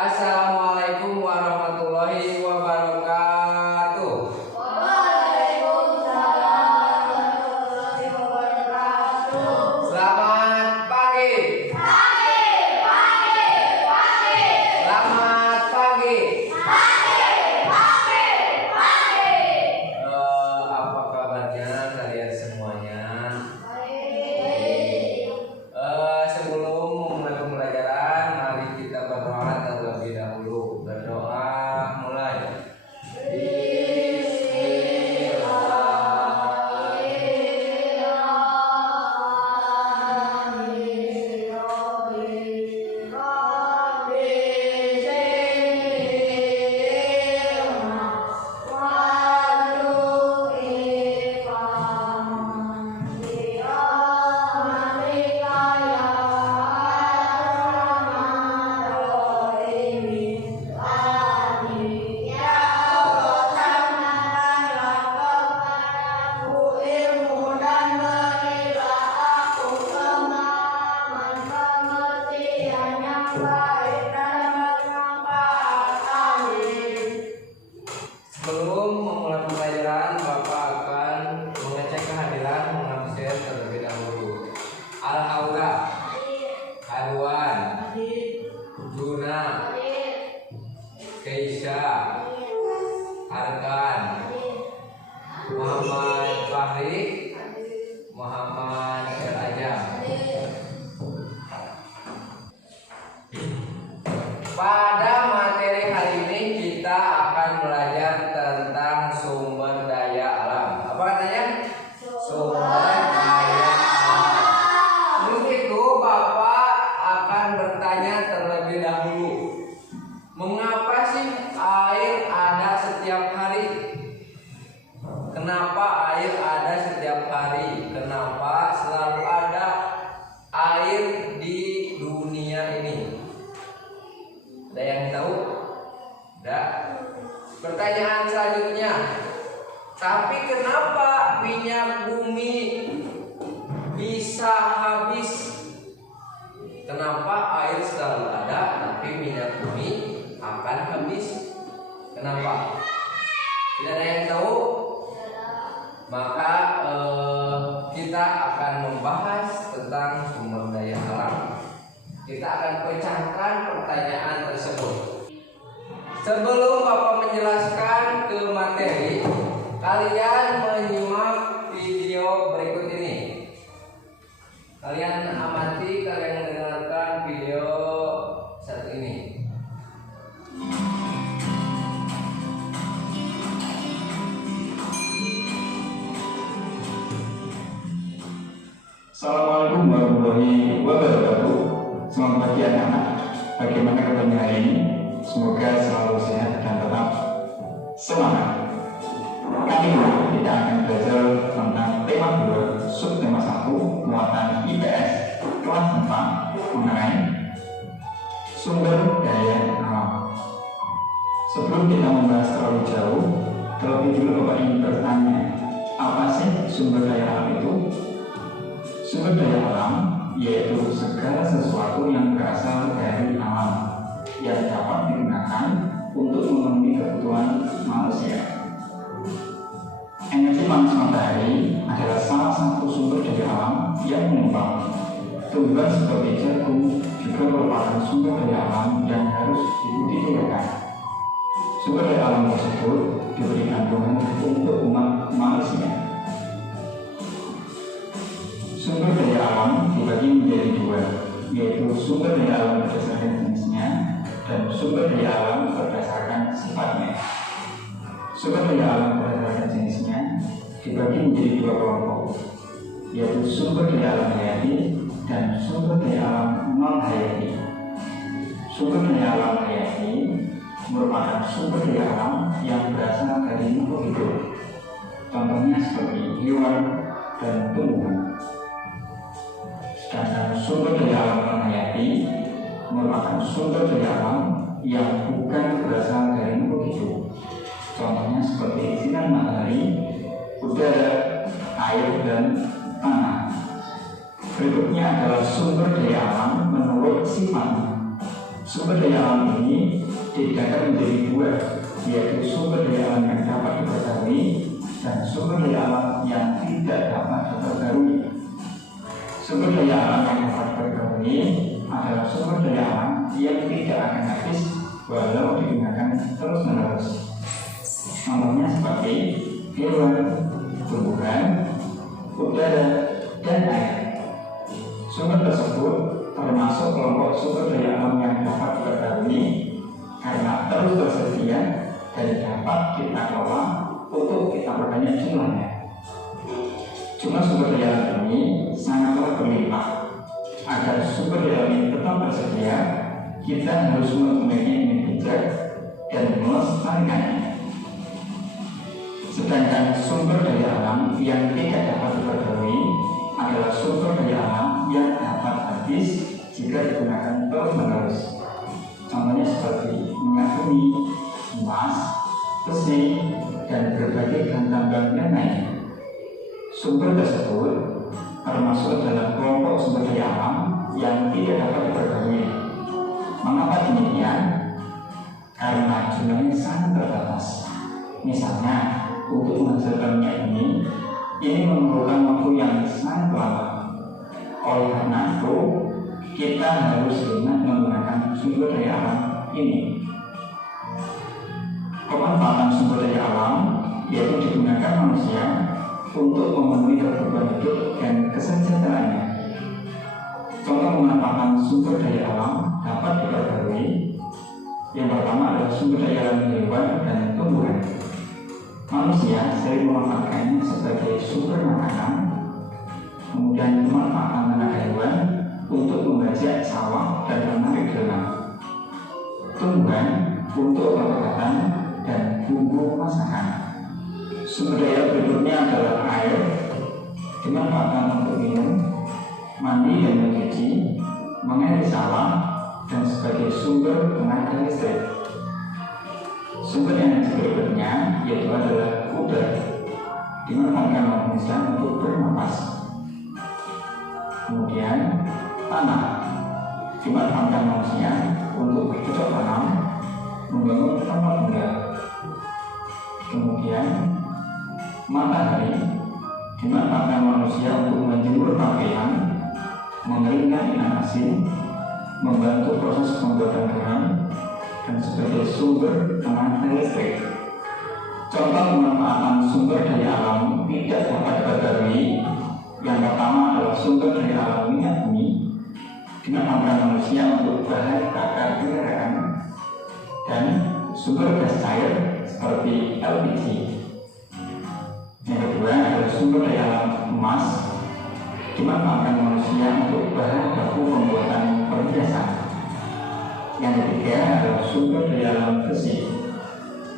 Assalamualaikum warahmatullahi wabarakatuh. Waalaikumsalam warahmatullahi wabarakatuh. Selamat pagi. Pagi. Selamat pagi. Apa kabarnya kalian semuanya? Sebelum memulai pembelajaran, mari kita berdoa terlebih dahulu. Berdoa mulai. Sebelum memulai pembelajaran, Bapak akan mengecek kehadiran mengabsen terlebih dahulu. Al-Aura, Haruan, Juna, Keisha, Arkan, Muhammad Fahri, Muhammad Elaja. Pada materi hari ini kita akan belajar tentang sumber daya alam. Apa katanya? Sumber daya alam. Untuk itu Bapak akan bertanya terlebih dahulu, mengapa sih air ada setiap hari? Kenapa air ada setiap hari? Kenapa selalu ada air di dunia ini? Ada yang tahu? Ada. Pertanyaan selanjutnya, tapi kenapa minyak bumi bisa habis? Kenapa air selalu ada tapi minyak bumi akan habis? Kenapa? Tidak ada yang tahu? Maka kita akan membahas tentang sumber daya alam. Kita akan pecahkan pertanyaan tersebut. Sebelum Bapak menjelaskan ke materi, kalian menyimak video berikut ini. Kalian amati, kalian mendengarkan video saat ini. Assalamualaikum warahmatullahi wabarakatuh. Selamat pagi anak-anak. Bagaimana kabarnya hari ini? Semoga selalu sehat dan tetap semangat. Kali ini kita akan belajar tentang tema 2, subtema 1, muatan IPS kelas 4 mengenai sumber daya alam. Sebelum kita membahas terlalu jauh, terlebih dulu Bapak ingin bertanya, apa sih sumber daya alam itu? Sumber daya alam yaitu segala sesuatu yang berasal dari alam yang dapat digunakan untuk memenuhi kebutuhan manusia. Energi panas matahari adalah salah satu sumber daya alam yang menyumbang. Tumbuhan seperti jagung juga merupakan sumber daya alam yang harus dibudidayakan. Sumber daya alam tersebut diberi kandungan untuk umat manusia. Sumber daya alam dibagi menjadi dua, yaitu sumber daya alam berdasarkan jenisnya dan sumber daya alam berdasarkan sifatnya. Sumber daya alam berdasarkan jenisnya dibagi menjadi dua kelompok, yaitu sumber daya alam hayati dan sumber daya alam non-hayati. Sumber daya alam hayati merupakan sumber daya alam yang berasal dari makhluk hidup, contohnya seperti hewan dan tumbuhan. Sedangkan sumber daya alam non-hayati merupakan sumber daya alam yang bukan berasal dari makhluk hidup, contohnya seperti sinar matahari, udara, air, dan tanah. Berikutnya adalah sumber daya alam menurut sifatnya. Sumber daya alam ini dibedakan menjadi dua, yaitu sumber daya alam yang dapat diperbarui dan sumber daya alam yang tidak dapat diperbarui. Sumber daya alam yang dapat diperbarui adalah sumber daya alam yang tidak akan habis walau digunakan terus-menerus. Contohnya seperti hewan, tumbuhan, udara, dan air. Sumber tersebut termasuk kelompok sumber daya alam yang dapat diperbarui karena terus tersedia dan dapat kita kelola untuk kita perbanyak jumlahnya. Jumlah sumber daya alam ini sangatlah berlimpah. Agar sumber daya alam ini tetap tersedia, kita harus mempunyai dengan bijak dan melestarikannya. Sedangkan sumber daya alam yang tidak dapat diperbarui adalah sumber daya alam yang dapat habis jika digunakan terus-menerus. Contohnya seperti minyak bumi, emas, besi, dan berbagai bahan tambang yang lain. Sumber tersebut termasuk dalam kelompok sumber daya alam yang tidak dapat diperbarui. Mengapa demikian? Karena jumlahnya sangat terbatas. Misalnya, untuk menghasilkan minyak ini memerlukan waktu yang sangat lama. Oleh karena itu, kita harus ingat menggunakan sumber daya alam ini. Pemanfaatan sumber daya alam yaitu digunakan manusia untuk memenuhi kebutuhan hidup dan kesejahteraannya. Contoh pemanfaatan sumber daya alam dapat diperbarui. Yang pertama adalah sumber daya alam hewan dan tumbuhan. Manusia sering memanfaatkannya sebagai sumber makanan, kemudian pemanfaatan tenaga hewan untuk membajak sawah dan menarik renang, tumbuhan untuk obat-obatan dan bumbu masakan. Sumber daya berikutnya adalah air, dimanfaatkan untuk minum, mandi dan mencuci, mengairi sawah, dan sebagai sumber tenaga listrik. Sumber yang berikutnya yaitu adalah udara, dimanfaatkan manusia untuk bernapas. Kemudian tanah, dimanfaatkan manusia untuk bercocok tanam, membangun tempat tinggal. Kemudian matahari, dimanfaatkan manusia untuk menjemur pakaian, mengeringkan ikan asin, membantu proses pembuatan garam, dan sebagai sumber tenaga listrik. Contoh pemanfaatan sumber daya alam tidak dapat diperbarui. Yang pertama adalah sumber daya alam minyak bumi, dimanfaatkan manusia untuk bahan bakar kendaraan, dan sumber gas cair seperti LPG. Yang kedua adalah sumber daya alam emas, dimanfaatkan manusia untuk bahan baku pembuatan perhiasan. Yang ketiga adalah sumber daya alam besi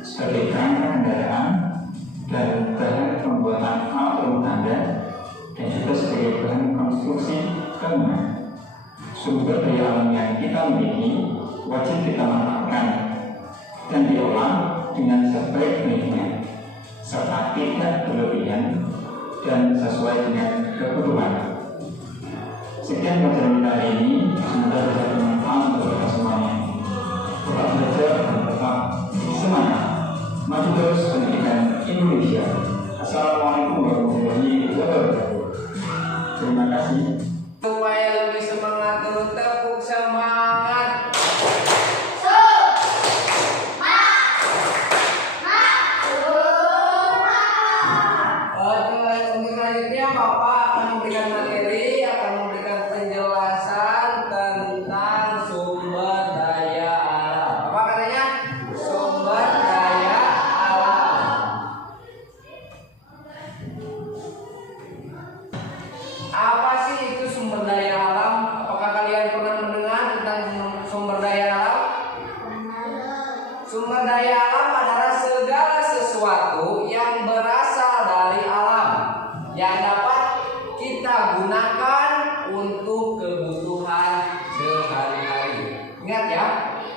sebagai kerangka kendaraan dan bahan pembuatan alat rumah tangga dan juga sebagai bahan konstruksi bangunan. Sumber daya alam yang kita miliki wajib kita manfaatkan dan diolah dengan sebaik-baiknya serta tidak berlebihan dan sesuai dengan kebutuhan. Sekian pelajaran kita hari ini, semoga bisa bermanfaat untuk kita semuanya. Tetap belajar dan tetap semangat. Maju terus pendidikan Indonesia. Assalamualaikum warahmatullahi wabarakatuh. Terima kasih. Supaya lebih semangat, tepuk semangat. Oke, untuk selanjutnya Bapak akan memberikan materi, akan memberikan penjelasan tentang sumber daya alam. Apa katanya? Sumber daya alam. Apa sih itu sumber daya alam? Apakah kalian pernah mendengar tentang sumber daya alam? Sumber daya alam adalah segala sesuatu yang berasal dari alam yang dapat kita gunakan untuk kebutuhan sehari-hari. Ingat ya,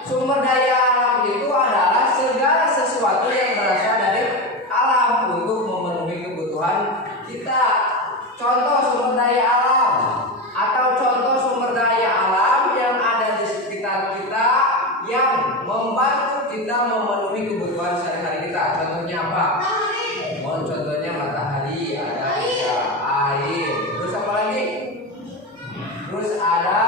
sumber daya alam itu adalah segala sesuatu yang berasal dari alam untuk memenuhi kebutuhan kita. Contoh sumber daya alam atau contoh sumber daya alam yang ada di sekitar kita membantu kita memenuhi kebutuhan sehari-hari kita. Contohnya apa? Contohnya matahari, ada bisa air, terus apa lagi? Terus ada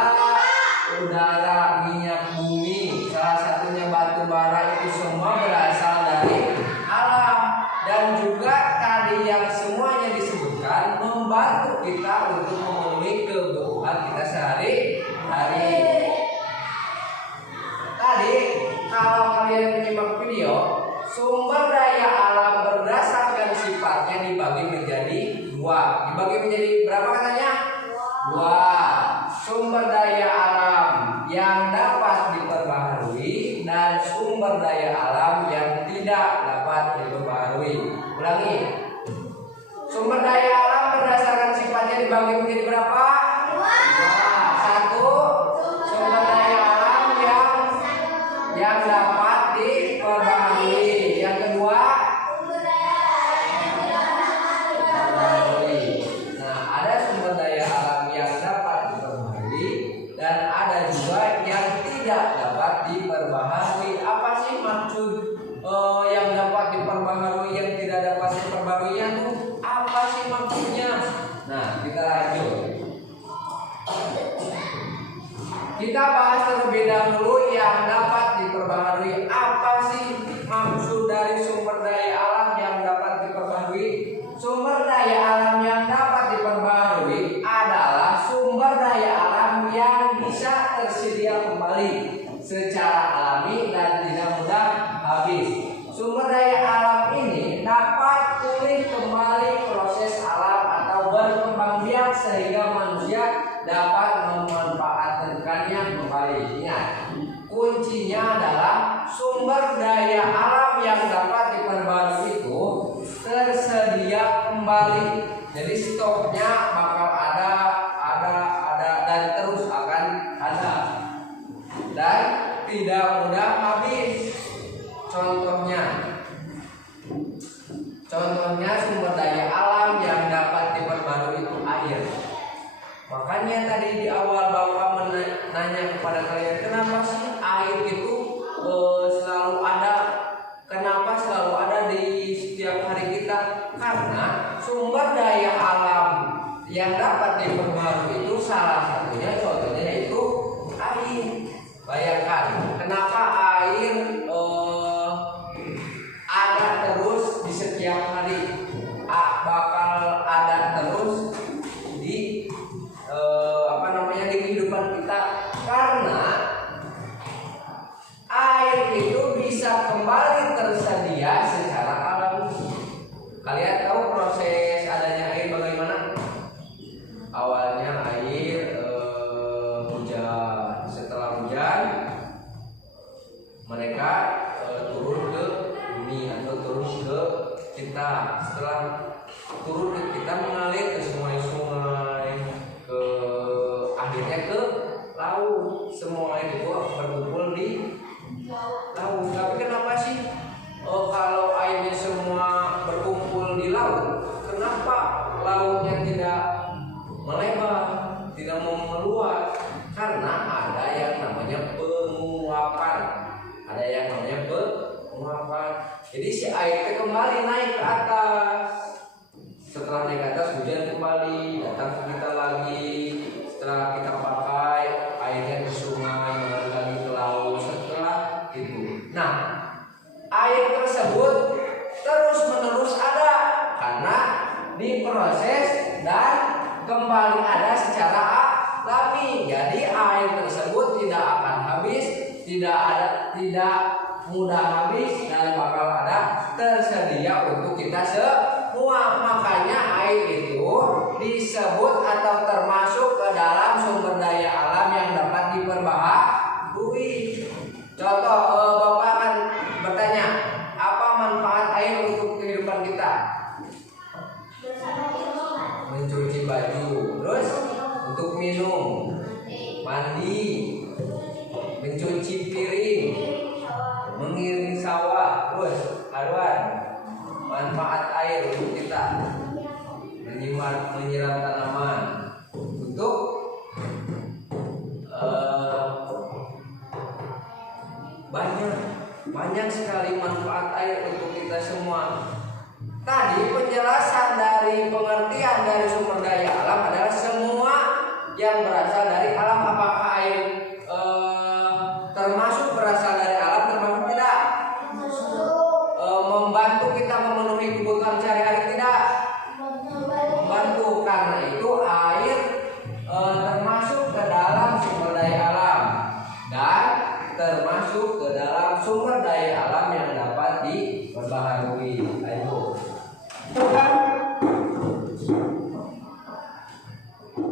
udara, minyak bumi, salah satunya batu bara, itu semua berasal dari alam. Dan juga tadi yang semuanya disebutkan membantu kita untuk memenuhi kebutuhan kita sehari-hari. Tadi kalau kalian menyimak video, sumber daya alam berdasarkan sifatnya dibagi menjadi dua. Dibagi menjadi berapa katanya? Dua. Sumber daya alam yang dapat diperbaharui dan sumber daya alam yang tidak dapat diperbaharui. Ulangi. Sumber daya alam berdasarkan sifatnya dibagi menjadi berapa? Dua. Satu, sumber daya alam yang dapat diperbaharui. Yang kedua, nah, ada sumber daya alam yang dapat diperbaharui dan ada juga yang tidak dapat diperbaharui. Apa sih maksud yang dapat diperbaharui, yang tidak dapat diperbaharui itu apa sih maksudnya? Nah, kita lanjut. Kita bahas terlebih dahulu yang dapat diperbaharui. Apa sih maksud dari sumber daya alam yang dapat diperbaharui? Sumber daya alam yang dapat diperbaharui adalah sumber daya alam yang bisa tersedia kembali secara alami dan tidak mudah habis. Sumber daya alam ini dapat pulih kembali proses alam atau berkembang biak sehingga manusia dapat memanfaatkannya kembali. Ingat, kuncinya adalah sumber daya alam yang dapat diperbarui itu tersedia kembali. Jadi stoknya bakal ada dan terus akan ada dan tidak mudah habis. Contohnya sumber daya alam yang dapat diperbarui itu air. Makanya tadi di awal Bapak menanya kepada kalian, kenapa sih air itu selalu ada? Kenapa selalu ada di setiap hari kita? Karena sumber daya alam yang dapat diperbarui itu salah satunya, contohnya yaitu air. Bayangkan, kenapa air ada terus di setiap hari, bakal ada terus di di kehidupan kita, karena air itu bisa kembali tersedia secara alami. Kalian tahu proses adanya air bagaimana? Awalnya air hujan, setelah hujan mereka turun ke bumi atau turun ke kita. Setelah turun ke kita mengalir ke sungai-sungai, ke akhirnya ke laut. Semua air itu berkumpul di laut. Tapi kenapa sih kalau airnya semua berkumpul di laut, kenapa lautnya tidak melebar, tidak mau meluas? Karena ada yang namanya penguapan. Jadi si air itu kembali naik ke atas. Setelah naik ke atas, hujan kembali datang ke kita lagi. Setelah kita pakai, airnya ke sungai, mengalir lagi ke laut. Setelah itu, nah, air tersebut terus menerus ada karena diproses dan kembali ada secara alami. Jadi air tersebut tidak akan habis, tidak mudah habis, dan bakal ada tersedia untuk kita semua. Makanya air itu disebut atau termasuk ke dalam sumber daya alam yang dapat diperbaharui. Contoh, Bapak akan bertanya, apa manfaat air untuk kehidupan kita? Mencuci baju, terus untuk minum, mandi, mencuci piring, mengiring sawah, terus haruan. Manfaat air untuk kita menyiram tanaman, untuk banyak banyak sekali manfaat air untuk kita semua. Tadi penjelasan dari pengertian dari sumber daya alam adalah semua yang berasal dari alam. Apakah air termasuk berasal dari alam, termasuk tidak? Membantu kita memenuhi kebutuhan sehari-hari, tidak? Membantu. Karena itu air termasuk ke dalam sumber daya alam dan termasuk ke dalam sumber daya alam yang dapat diperbaharui. Ayo.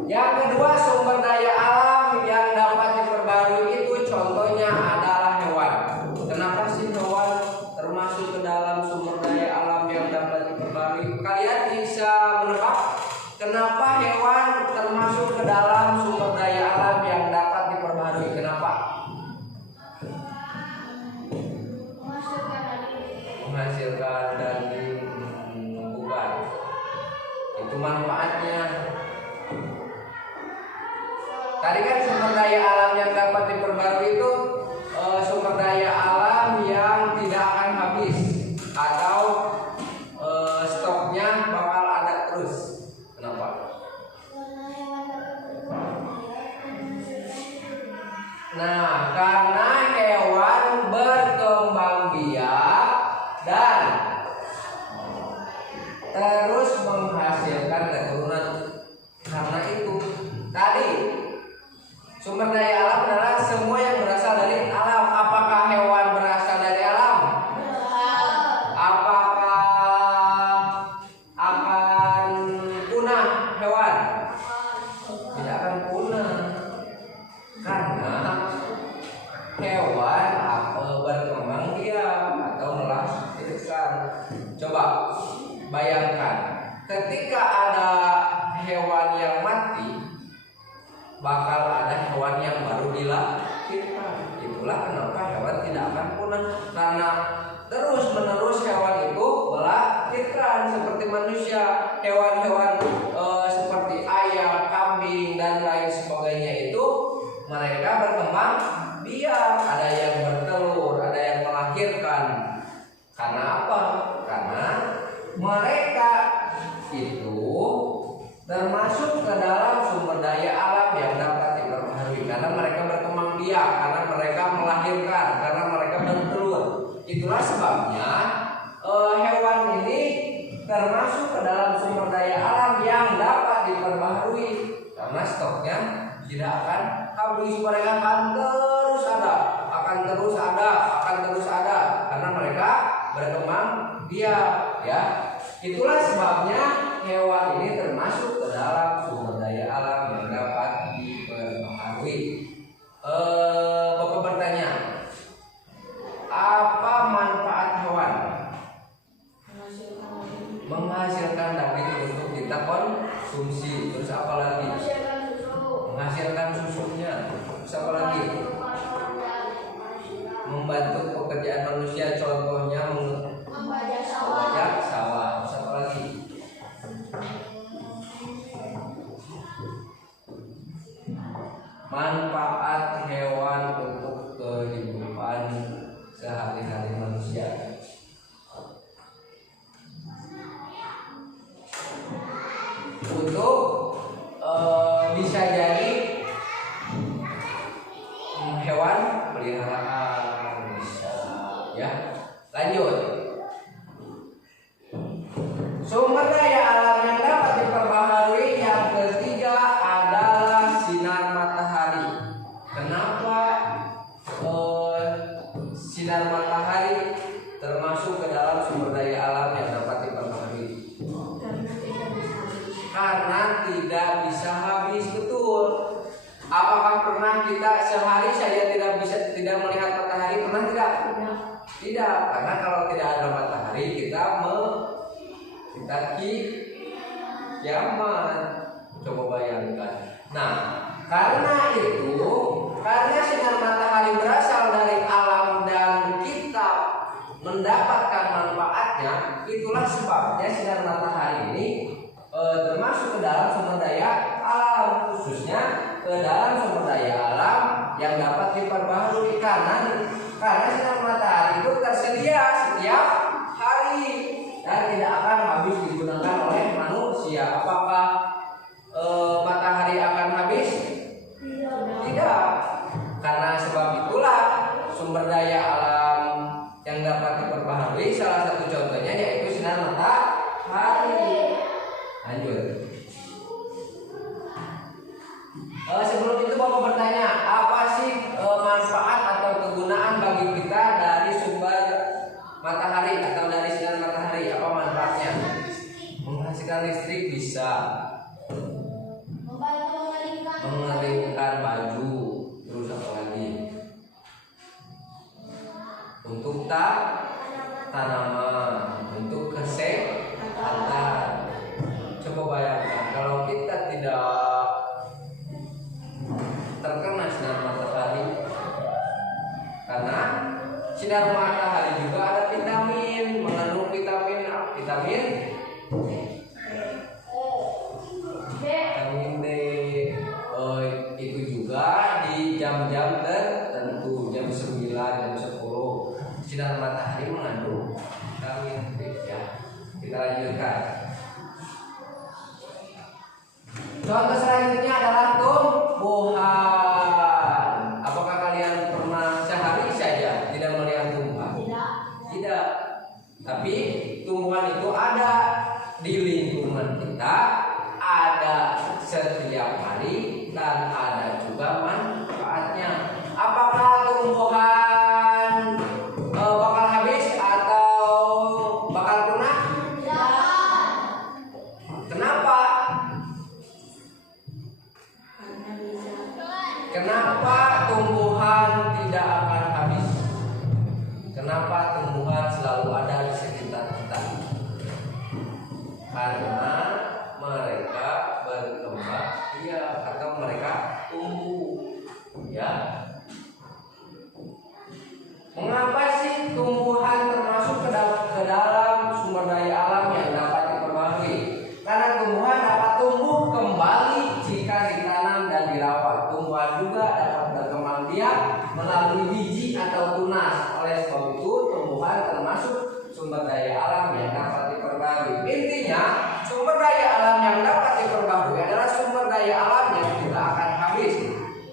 Yang kedua, sumber daya alam yang dapat diperbarui itu contohnya adalah hewan. Kenapa sih hewan termasuk ke dalam sumber daya alam yang dapat diperbarui? Kalian bisa menebak kenapa hewan termasuk ke dalam sumber daya alam yang dapat diperbarui? Kenapa? Menghasilkan daging. Bukan. Itu manfaatnya. Tadi kan sumber daya alam yang dapat diperbarui itu sumber daya alam yang tidak akan habis atau stoknya bakal ada terus. Kenapa? Nah, karena hewan berkembang biak dan terus menghasilkan keturunan. Karena itu tadi sumber daya alam adalah semua yang berasal dari alam. Apakah hewan berasal dari alam? Apakah akan punah hewan? Tidak akan punah. Karena hewan berkembang biak atau melahirkan. Coba bayangkan, ketika ada hewan yang mati, bakal ada hewan yang baru dilahirkan. Itulah kenapa hewan tidak akan punah, karena terus menerus hewan itu melahirkan. Seperti manusia, hewan-hewan seperti ayam, kambing dan lain sebagainya itu mereka berkembang biak, ada yang bertelur, ada yang melahirkan. Karena apa? Karena mereka itu termasuk ke dalam sumber daya alam yang dapat diperbaharui. Karena mereka berkembang biak, karena mereka melahirkan, karena mereka bertelur. Itulah sebabnya hewan ini termasuk ke dalam sumber daya alam yang dapat diperbaharui. Karena stoknya tidak akan habis, mereka akan terus ada, akan terus ada, akan terus ada, karena mereka berkembang biak, ya. Itulah sebabnya hewan ini termasuk ke dalam sumber daya alam yang dapat diperbaharui. Bapak bertanya, apa manfaat hewan? Menghasilkan daging untuk kita konsumsi. Terus apa lagi? Menghasilkan susunya. Terus apa lagi? Membantu pekerjaan manusia, contohnya membajak sawah. Terus apa lagi? Manfaat hewan untuk kehidupan sehari-hari manusia. Untuk bisa jadi hewan peliharaan, bisa, ya. Lanjut. Sumber daya alam yang dapat diperbaharui yang ketiga adalah sinar matahari. Kenapa sinar matahari termasuk ke dalam sumber daya alam yang dapat diperbaharui? Karena tidak bisa habis, betul. Apakah pernah kita sehari saja tidak melihat matahari? Pernah tidak? Tidak, karena kalau tidak ada matahari kita kiamat. Coba bayangkan. Nah, karena itu, karena sinar matahari berasal dari alam dan kita mendapatkan manfaatnya, itulah sebabnya sinar matahari ini termasuk ke dalam sumber daya alam, khususnya ke dalam sumber daya alam yang dapat diperbaharui. Karena sinar matahari itu daya alam yang dapat diperbaharui, salah satu contohnya yaitu sinar matahari. Lanjut. Sebelum itu Bapak bertanya, apa sih manfaat atau kegunaan bagi kita dari sumber matahari atau dari sinar matahari? Apa manfaatnya? Menghasilkan listrik bisa, mengeringkan baju, terus apa lagi? Untuk tanaman, untuk kesehatan. Coba bayangkan kalau kita tidak terkena sinar matahari, karena sinar matahari juga ada vitamin, mengandung vitamin D. Itu juga di jam-jam tertentu, jam 9, jam 10 sinar matahari mengandung vitamin D ya. Kita lanjutkan. Contoh selanjutnya adalah tumbuhan. Apakah kalian pernah sehari saja tidak melihat tumbuhan? Tidak. Tapi tumbuhan itu ada di lingkungan kita, ada setiap hari, dan ada juga manfaatnya. Apakah tumbuhan bakal habis atau bakal punah? Kenapa? Kenapa tumbuhan tidak akan habis? Kenapa tumbuhan selalu ada di sekitar kita? Karena mereka berkembang, ya, atau mereka tumbuh, ya. Mengapa sih tumbuhan termasuk ke dalam sumber daya alam yang dapat diperbaharui? Karena tumbuhan dapat tumbuh kembali jika ditanam dan dirawat. Tumbuhan juga dapat berkembang biak melalui biji atau tunas. Oleh sebab itu, tumbuhan termasuk sumber daya alam yang dapat diperbaharui. Intinya, sumber daya alam yang dapat diperbaharui adalah sumber daya alam yang tidak akan habis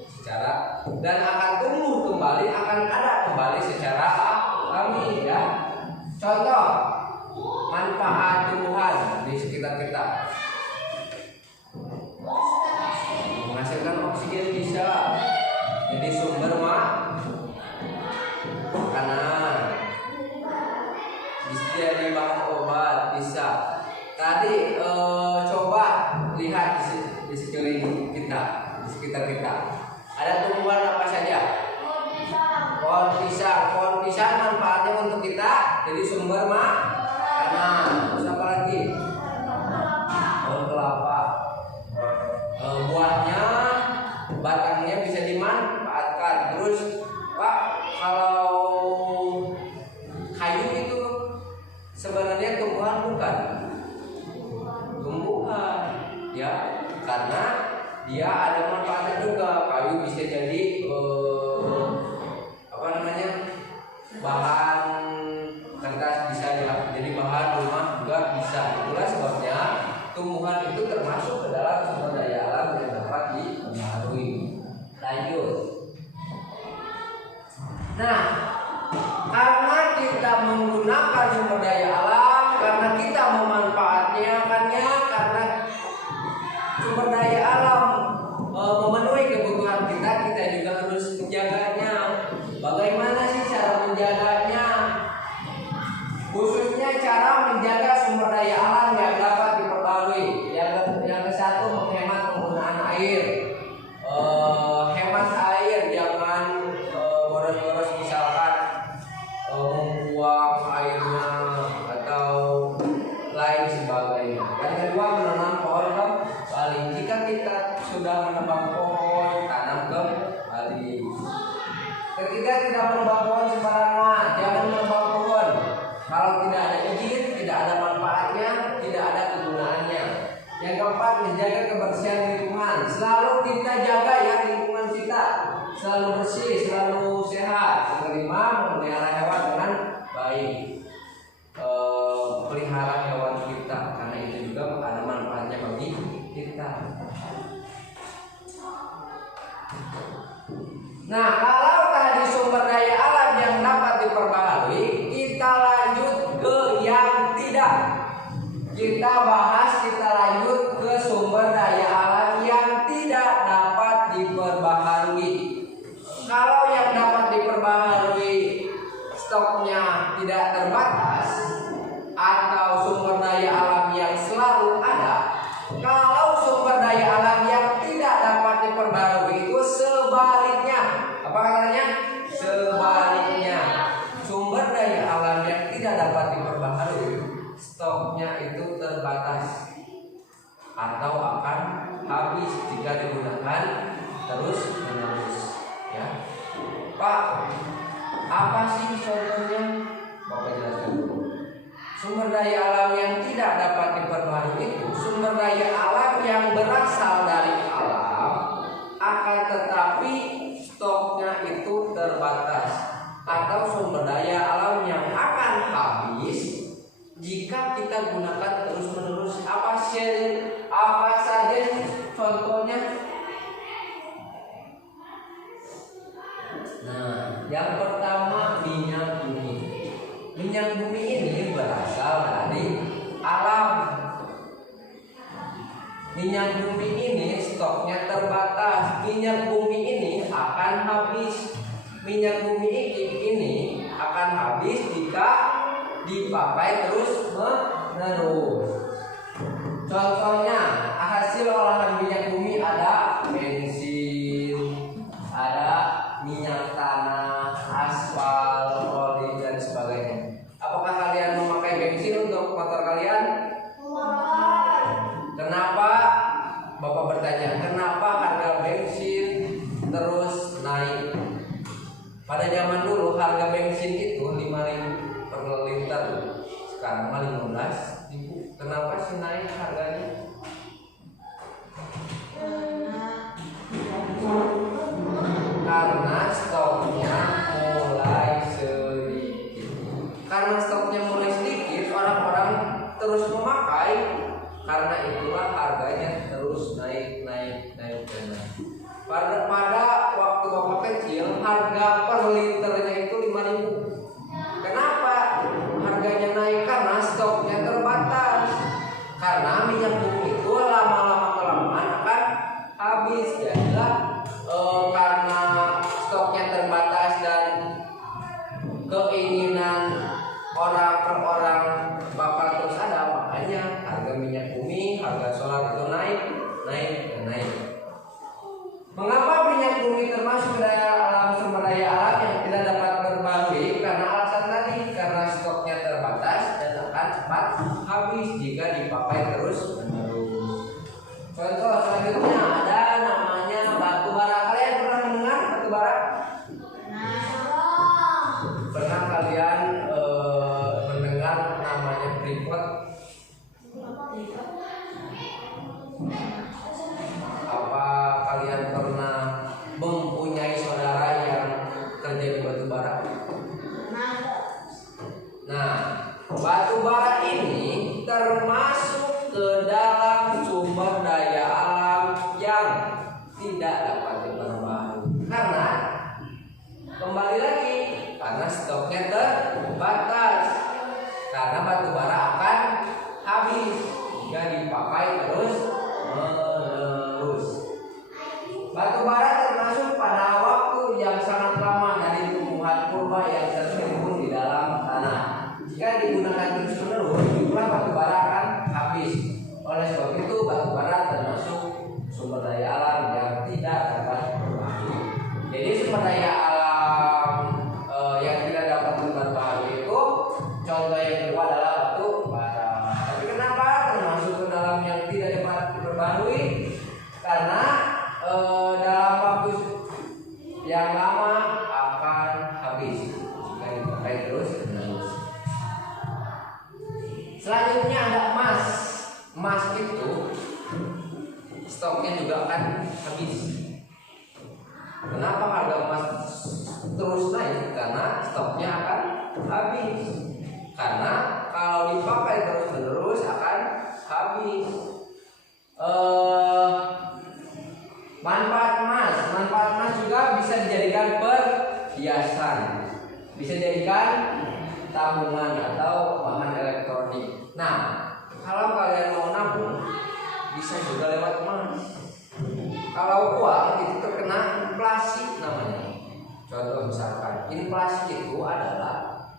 secara dan akan tumbuh kembali, akan ada kembali secara alami, ya. Contoh manfaat tumbuhan di sekitar kita: menghasilkan oksigen bisa, jadi sumber makanan, bisa jadi bahan obat, bisa. Tadi coba lihat di sekeliling kita, di sekitar kita. Ada tumbuhan apa saja? Pohon pisang. Pohon pisang manfaatnya untuk kita jadi sumber makanan. Terus apa lagi? Pohon kelapa. Buahnya, batangnya bisa dimanfaatkan. Terus Pak, kalau kayu itu sebenarnya tumbuhan bukan? Tumbuhan, ya, karena dia ada manfaatnya juga. Kayu bisa jadi bahan kertas, bisa jadi bahan rumah juga bisa. Itulah sebabnya tumbuhan itu termasuk ke dalam sumber daya alam yang dapat diperbaharui. Lanjut. Nah, karena kita menggunakan sumber daya alam, karena kita memanfaatkannya, karena sumber daya alam memenuhi kebutuhan kita, kita juga harus menjaganya. Bagaimana sih cara menjaganya? Khususnya cara menjaga sumber daya alam yang dapat diperbarui. Yang ke-1, menghemat penggunaan air. Hemat air, jangan boros-boros, misalkan membuang airnya atau lain sebagainya. Yang kedua, menanam pohon kembali. Jika kita sudah menebang pohon, tanam kembali. Ketiga, tidak menebang pohon sembarangan. Jangan menebang pohon kalau tidak ada izin, tidak ada manfaatnya, tidak ada kegunaannya. Yang keempat, menjaga kebersihan lingkungan. Selalu kita jaga ya lingkungan kita, selalu bersih, selalu sehat. Yang kelima, memelihara hewan dengan baik. Pelihara hewan kita, karena itu juga ada manfaatnya bagi kita. Nah, kalau tadi sumber daya alam yang dapat stoknya tidak terbatas atau sumber daya alam yang selalu ada, kalau sumber daya alam yang tidak dapat diperbarui itu sebaliknya. Apa katanya? Sebaliknya. Sumber daya alam yang tidak dapat diperbarui, stoknya itu terbatas atau akan habis jika digunakan terus-menerus. Ya. Pak, apa sih contohnya? Bapak jelaskan dulu. Sumber daya alam yang tidak dapat diperbarui itu sumber daya alam yang berasal dari alam, akan tetapi stoknya itu terbatas, atau sumber daya alam yang akan habis jika kita gunakan terus-menerus. Apa saja contohnya? Nah, yang pertama minyak bumi. Minyak bumi ini berasal dari alam. Minyak bumi ini stoknya terbatas. Minyak bumi ini akan habis. Minyak bumi ini akan habis jika dipakai terus-menerus. Contohnya, hasil olahan minyak bumi ada bensin, ada minyak tanah, aspal, oli, dan sebagainya. Apakah kalian memakai bensin untuk motor kalian? Kenapa? Bapak bertanya, kenapa harga bensin terus naik? Pada zaman dulu harga bensin itu 5.000 per liter, sekarang mah 15.000. Kenapa sih naik harganya? Karena stoknya mulai sedikit. Karena stoknya mulai sedikit, orang-orang terus memakai. Karena itulah harganya terus naik. Pada waktu Bapak kecil, harga per liternya itu 5.000. Kenapa harganya naik? Karena stoknya terbatas. Karena minyak bumi itu lama-lama kelamaan akan habis. Jadilah karena stoknya terbatas dan keinginan orang per orang bakal terus ada, makanya harga minyak bumi, harga solar itu naik. Mengapa minyak bumi termasuk sumber daya alam yang tidak dapat diperbarui? Karena alasan tadi, karena stoknya terbatas dan akan cepat habis jika dipakai terus-menerus. Contoh selanjutnya ada namanya batu bara. Kalian pernah mendengar batu bara? Pernah kalian mendengar namanya Freeport? Apa kalian pernah mempunyai saudara yang kerja di batu bara? Nah, batu bara ini termasuk ke dalam sumber daya alam yang tidak dapat diperbarui. Karena kembali lagi, karena stoknya terbatas. Karena batu bara akan habis jika dipakai terus-menerus. Batu bara termasuk pada waktu yang sangat lama dari tumbuhan purba yang tertimbun di dalam tanah. Jika digunakan terus-menerus, jumlah batu bara akan habis. Oleh sebab itu, batu bara termasuk sumber daya alam yang tidak dapat diperbarui. Jadi sumber daya alam yang tidak dapat diperbarui itu, contoh yang kedua adalah batu bara. Tapi kenapa termasuk ke dalam yang tidak dapat diperbarui? Karena dalam waktu yang lama akan habis jika dipakai terus-menerus. Selanjutnya ada emas. Emas itu stoknya juga akan habis. Kenapa harga emas terus naik? Karena stoknya akan habis. Karena kalau dipakai terus-menerus akan habis. Manfaat emas juga bisa dijadikan perhiasan, bisa dijadikan tabungan atau bahan elektronik. Nah, kalau kalian mau nabung, bisa juga lewat emas. Kalau uang itu terkena inflasi namanya. Contoh misalkan, inflasi itu adalah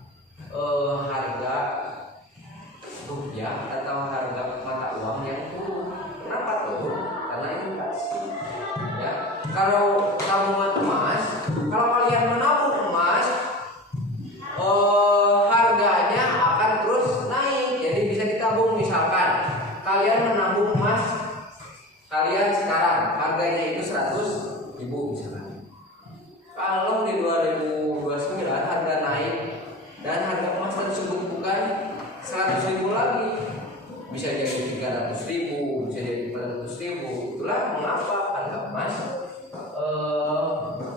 bisa jadi 300.000, bisa jadi 400.000. Itulah mengapa harga emas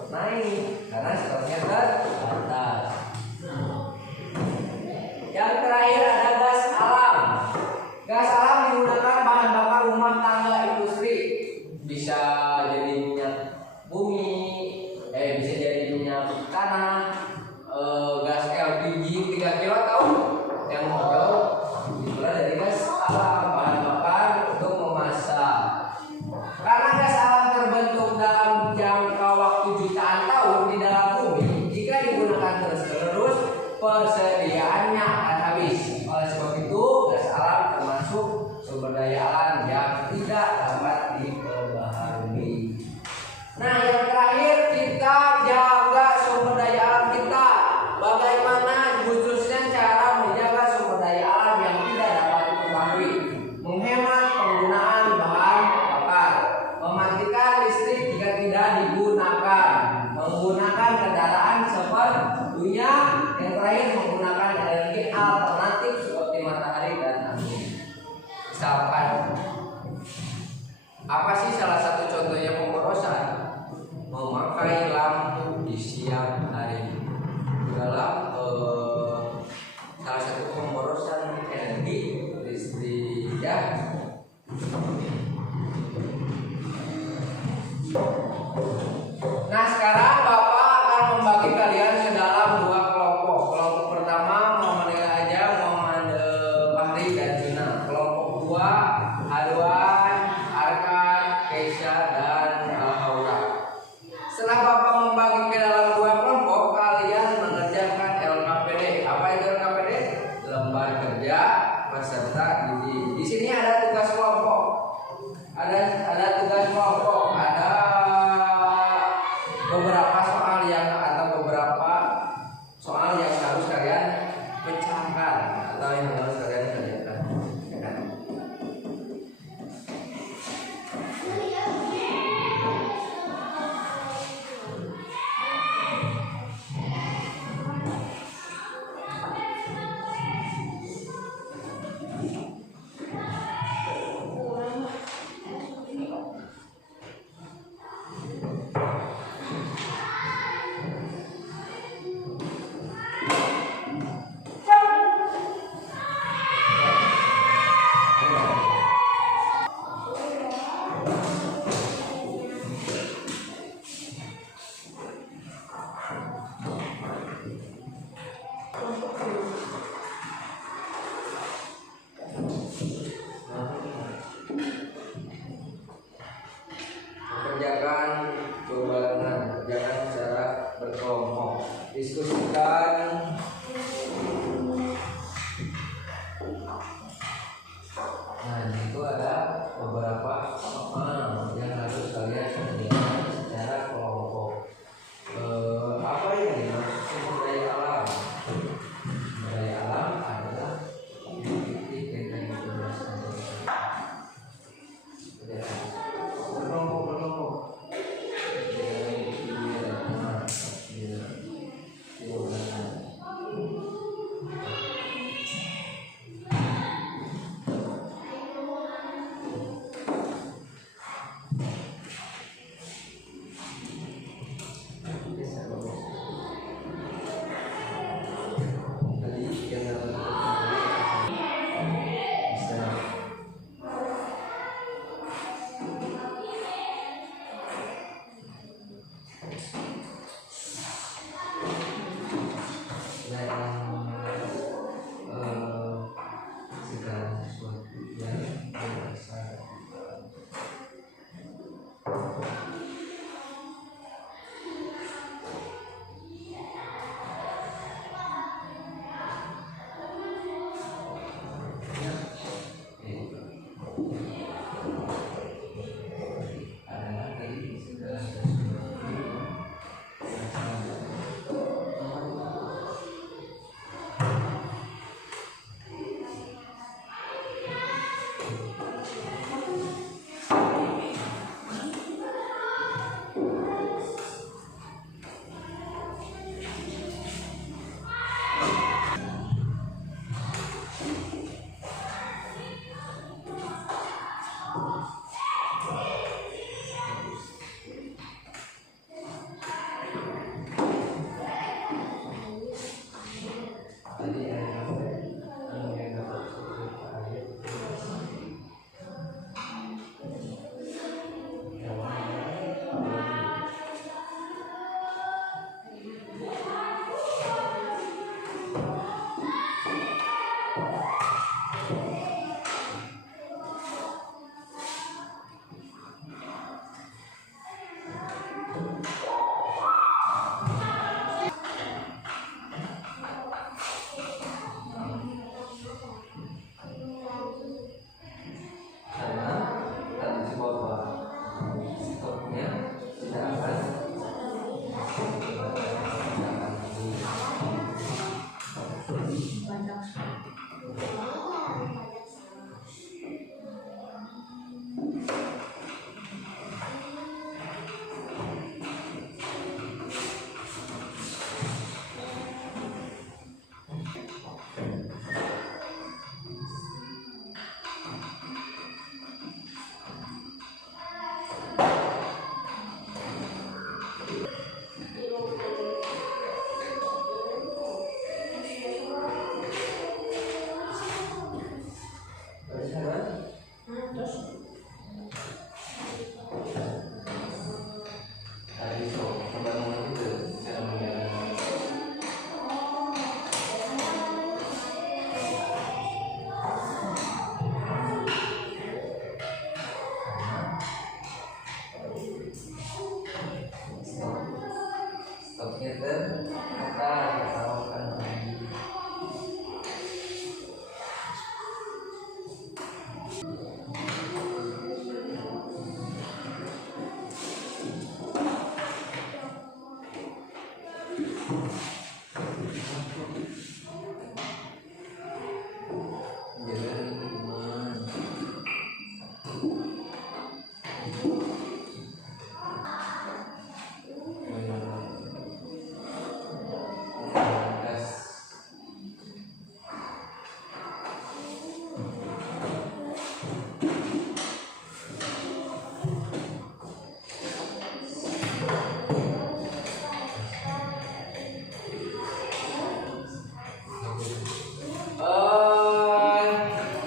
naik karena stoknya terbatas. Yang terakhir ada gas alam. Gas alam digunakan bahan bakar rumah tangga industri. Bisa jadi minyak bumi, bisa jadi minyak tanah, gas LPG 3 kilo tahu yang hijau, itulah dari gas alam, bahan bakar untuk memasak. Karena gas alam terbentuk dalam jangka waktu jutaan tahun di dalam bumi, jika digunakan terus-menerus persediaannya akan habis. Oleh sebab itu, gas alam termasuk sumber daya alam yang tidak dapat diperbaharui. Nah, yang terakhir kita jaga sumber daya alam kita. Bagaimana khususnya cara menjaga sumber daya alam yang tidak dapat diperbaharui? Menghemat penggunaan bahan bakar, mematikan listrik jika tidak digunakan, menggunakan kendaraan seperlunya. Yang terakhir, menggunakan energi alternatif seperti matahari dan angin. Misalkan, apa sih salah satu contohnya pemborosan? Memakai lampu di siang hari dalam salah satu pemborosan energi listrik ya. Nah, sekarang Bapak akan membagi kalian ke dalam 2 kelompok. Kelompok pertama Muhammad Aja, Muhammad Fahri dan Juna. Kelompok 2 Adwan, Arkan, Keisha dan Haura. Setelah Bapak membagi ke dalam 2 kelompok, kalian mengerjakan LKPD. Apa itu LKPD? Lembar kerja peserta didik. Di sini ada tugas kelompok. Ada tugas kelompok. Ada beberapa soal atau beberapa soal yang harus kalian pecahkan atau yang harus kalian kerjakan.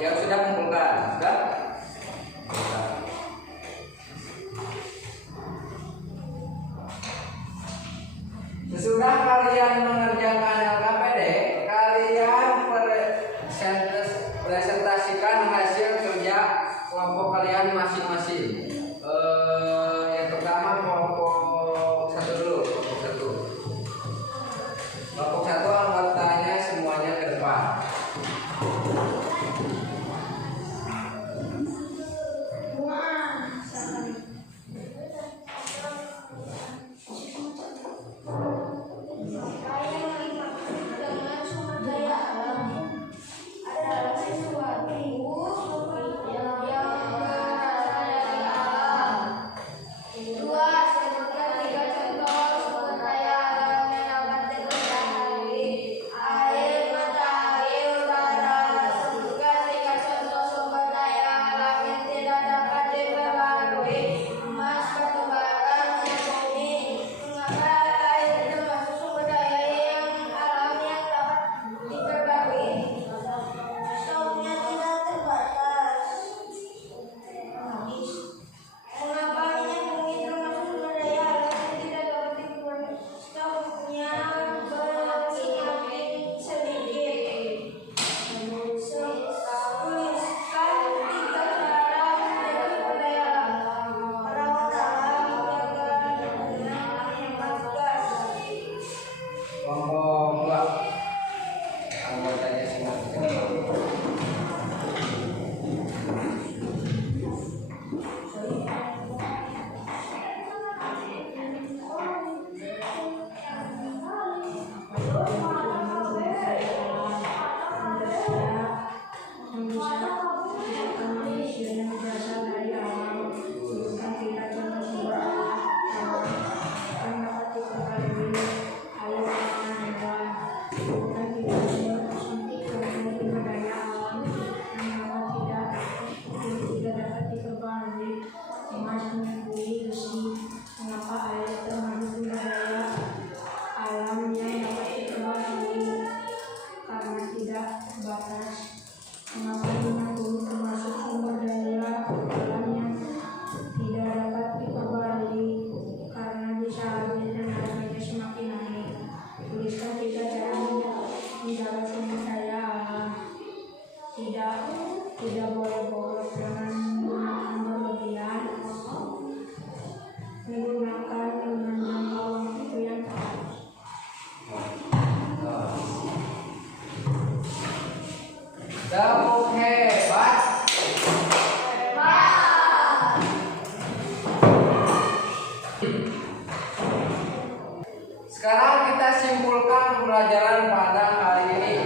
Yang sudah mengumpulkan, sudah? Sesudah kalian mengerjakan LKPD, kalian presentasikan hasil kerja kelompok kalian masing-masing. Yang pertama kelompok satu dulu, kelompok satu. Kelompok satu anggotanya semuanya ke depan. Tidak boleh bolos dengan menggunakan berlebihan, menggunakan dengan jangka waktu yang tepat. Tepuk hebat. Sekarang kita simpulkan pembelajaran pada hari ini.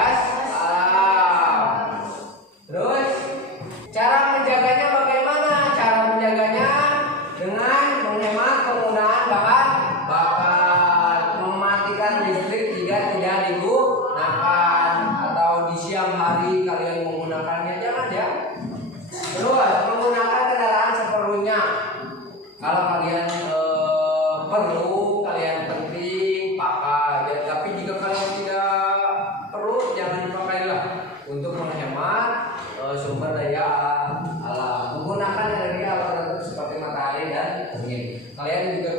gas alam. Terus cara menjaganya bagaimana? Cara menjaganya dengan menghemat penggunaan bahan bakar, mematikan listrik jika tidak digunakan, atau di siang hari kalian menggunakannya jangan ya. Terus menggunakan kendaraan seperlunya. Kalau kalian perlu, kalian penting pakai. Ya, tapi jika kalian tidak perlu jangan dipakailah. Untuk menghemat sumber daya alam, menggunakan energi alternatif seperti matahari dan angin. Kalian juga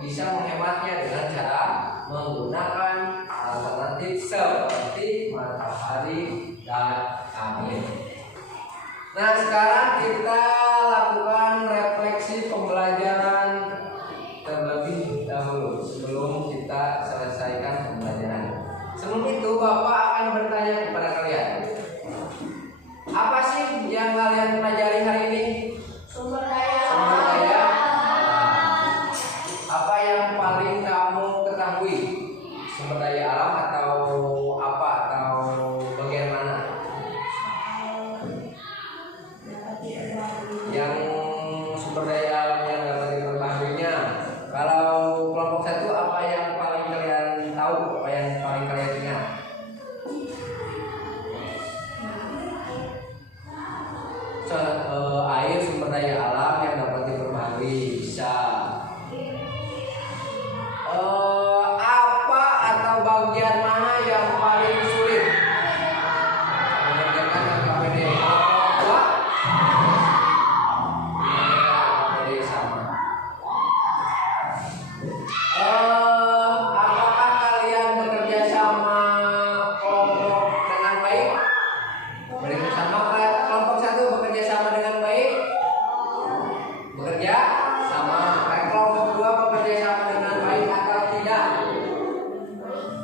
bisa menghematnya dengan cara menggunakan alternatif seperti matahari dan angin. Nah, sekarang kita lakukan refleksi pembelajaran terlebih dahulu sebelum kita selesaikan pembelajaran. Sebelum itu, Bapak akan bertanya kepada kalian. Apa sih yang kalian pelajari hari ini? Sumber daya. Sumber daya. Apa yang paling kamu ketahui? Sumber daya alam atau apa? Atau bagian mana? Yang sumber daya alam yang dapat diperbaharuinya. Kalau kelompok 1, apa yang paling kalian tahu? Apa yang paling kalian ingat? Air sumber daya alam yang dapat diperbaharui bisa. Apa atau bagian mana yang paling sulit mengerjakan KPD? Apa? KPD sama. Apakah kalian bekerja sama kelompok dengan baik? Bekerja sama kelompok 1 bekerja sama dengan baik? Bekerja sama. Kelompok 2 bekerja sama dengan baik atau tidak?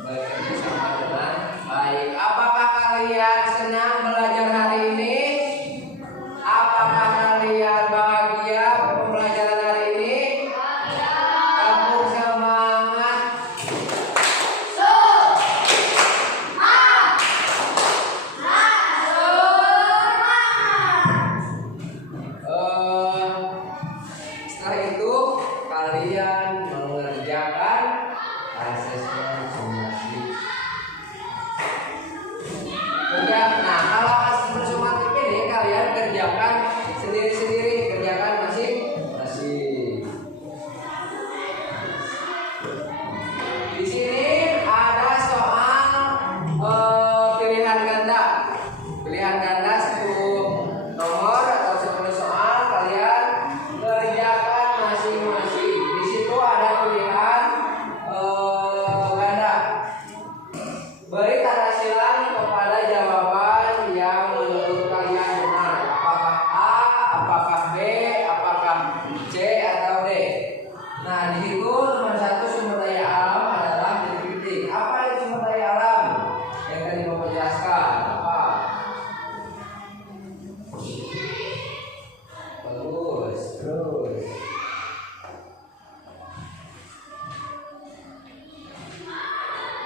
Bekerja sama dengan baik. Apakah kalian senang belajar hari ini? Apakah kalian bahagia pembelajaran hari ini? Tepuk semangat. Setelah itu kalian mengerjakan asesmen sumatif. Nah, kalau asesmen sumatif ini kalian kerjakan sendiri-sendiri, kerjakan masing-masing. Di sini ada soal pilihan ganda. Pilihan ganda 10 nomor atau 10 soal, kalian kerjakan masing-masing. Di situ ada pilihan ganda. Beri tanda silang kepada jawaban yang menurut kalian benar. Apakah A, apakah B, apakah C atau D. Nah, di situ nomor 1 sumber daya alam adalah titik-titik. Apa itu sumber daya alam? Yang tadi Bapak jelaskan. Apa? Bagus, terus.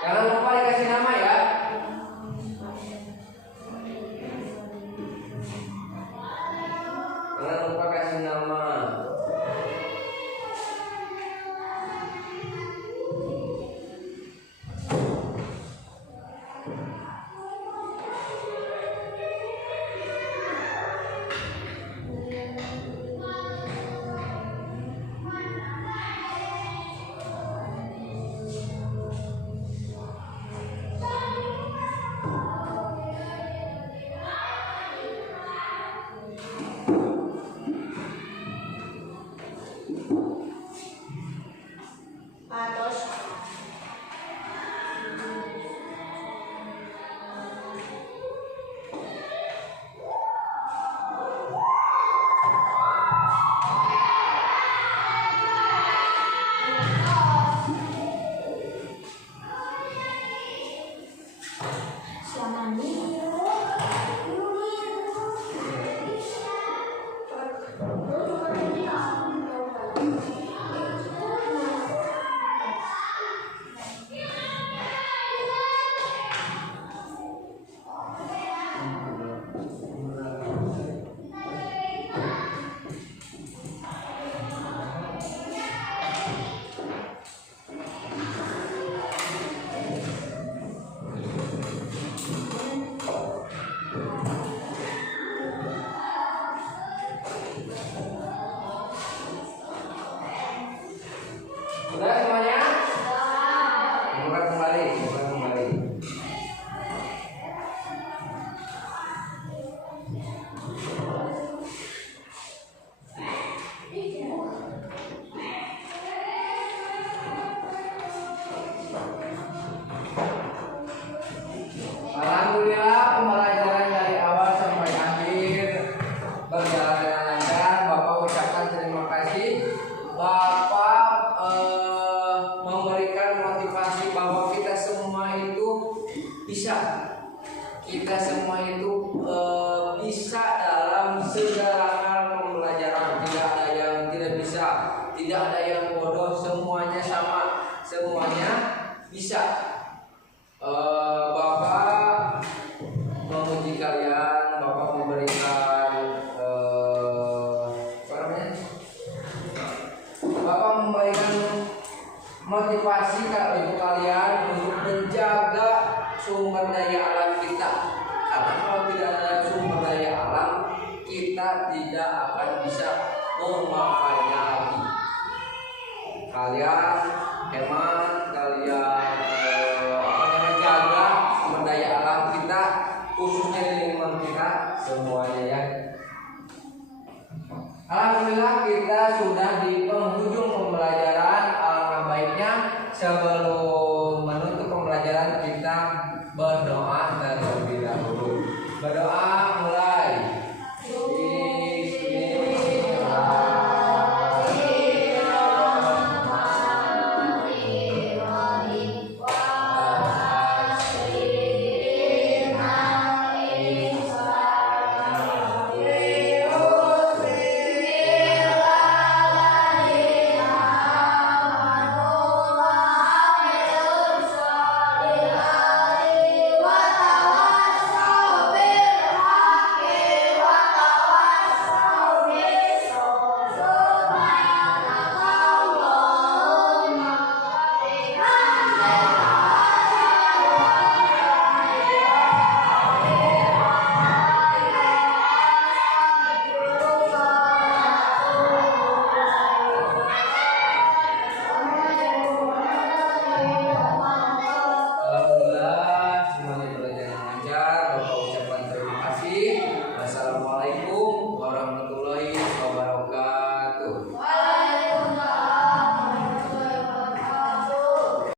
Jangan lupa dikasih nama ya. Jangan lupa kasih nama. kita semua itu bisa dalam segala hal pembelajaran. Tidak ada yang tidak bisa, tidak ada yang bodoh, semuanya sama, semuanya bisa. Bapak memuji kalian, Bapak memberikan apa namanya? Bapak memberikan motivasi ibu kalian untuk menjaga sumber daya alam kita. Karena kalau tidak ada sumber daya alam, kita tidak akan bisa memakainya lagi. Kalian hemat, kalian menjaga sumber daya alam kita, khususnya di lingkungan kita semuanya ya. Alhamdulillah kita sudah di penghujung pembelajaran. Alangkah baiknya sebelum